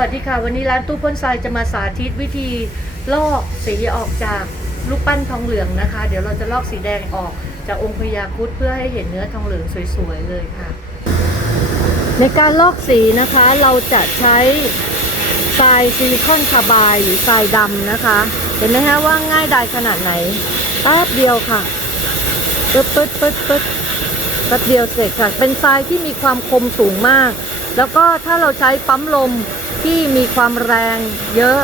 วัสดีค่ะ วันนี้ร้านตู้พ่นทรายจะมาสาธิตวิธีลอกสีออกจากลูกปั้นทองเหลืองนะคะ เดี๋ยวเราจะลอกสีแดงออกจากองค์พญาครุดเพื่อให้เห็นเนื้อทองเหลืองสวยๆเลยค่ะ ในการลอกสีนะคะเราจะใช้ทรายซิลิคอนคาบายหรือทรายดำนะคะ เห็นไหมฮะว่าง่ายดายขนาดไหนแป๊บเดียวค่ะปึ๊ดปึ๊ดปึ๊ดปึ๊ดแป๊บเดียวเสร็จค่ะ เป็นทรายที่มีความคมสูงมากแล้วก็ถ้าเราใช้ปั๊มลม ที่มีความแรงเยอะ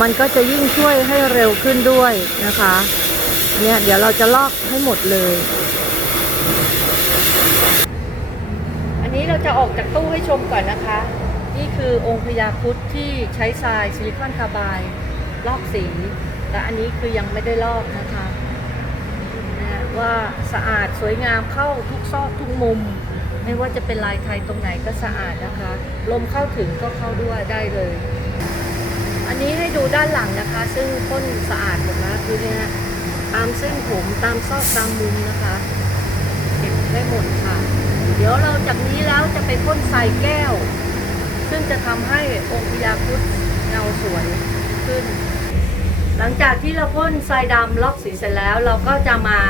มันก็จะยิ่งช่วยให้เร็วขึ้นด้วยนะคะ เนี่ยเดี๋ยวเราจะลอกให้หมดเลย อันนี้เราจะออกจากตู้ให้ชมก่อนนะคะ นี่คือองค์พญาครุดที่ใช้ทรายซิลิคอนคาร์บายลอกสีและอันนี้คือยังไม่ได้ลอกนะคะนะว่าสะอาดสวยงามเข้าทุกซอกทุกมุม ไม่ว่าจะเป็นลายไทยตรงไหนก็สะอาดนะคะ ลมเข้าถึงก็เข้าด้วยได้เลย อันนี้ให้ดูด้านหลังนะคะ ซึ่งพ่นสะอาดหมดแล้วคือเนี่ยตามเส้นผมตามซอกตามมุมนะคะเก็บได้หมดค่ะ เดี๋ยวเราจากนี้แล้วจะไปพ่นทรายแก้ว ซึ่งจะทำให้องค์พญาครุฑเงาสวยขึ้น หลังจากที่เราพ่นทรายดำลอกสีเสร็จแล้ว เราก็จะมา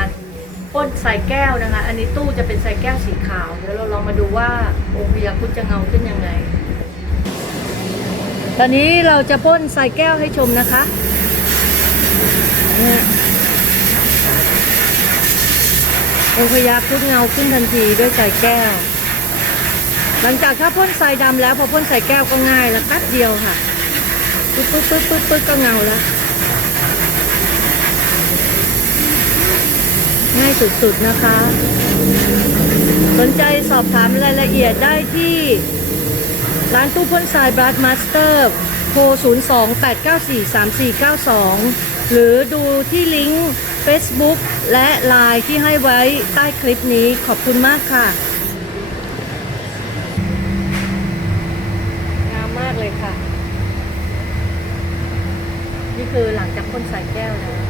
พ่นทรายแก้วนะคะ อันนี้ตู้จะเป็นทรายแก้วสีขาว เดี๋ยวเราลองมาดูว่าองค์พญาครุฑจะเงาขึ้นยังไง ตอนนี้เราจะพ่นทรายแก้วให้ชมนะคะเปียองค์พญาครุฑเงาขึ้นทันทีด้วยทรายแก้ว หลังจากถ้าพ่นทรายดำแล้วพอพ่นทรายแก้วก็ง่ายแล้วแป๊บเดียวค่ะ ปึ๊บปึ๊บปึ๊บปึ๊บปึ๊บก็เงาแล้ว ง่ายสุดๆนะคะ สนใจสอบถามรายละเอียดได้ที่ ร้านตู้พ่นทรายบรัดมาสเตอร์โทร 028943492 หรือดูที่ลิงก์ Facebook และ Line ที่ให้ไว้ใต้คลิปนี้ขอบคุณมากค่ะ งามมากเลยค่ะ นี่คือหลังจากพ่นใส่แก้วแล้ว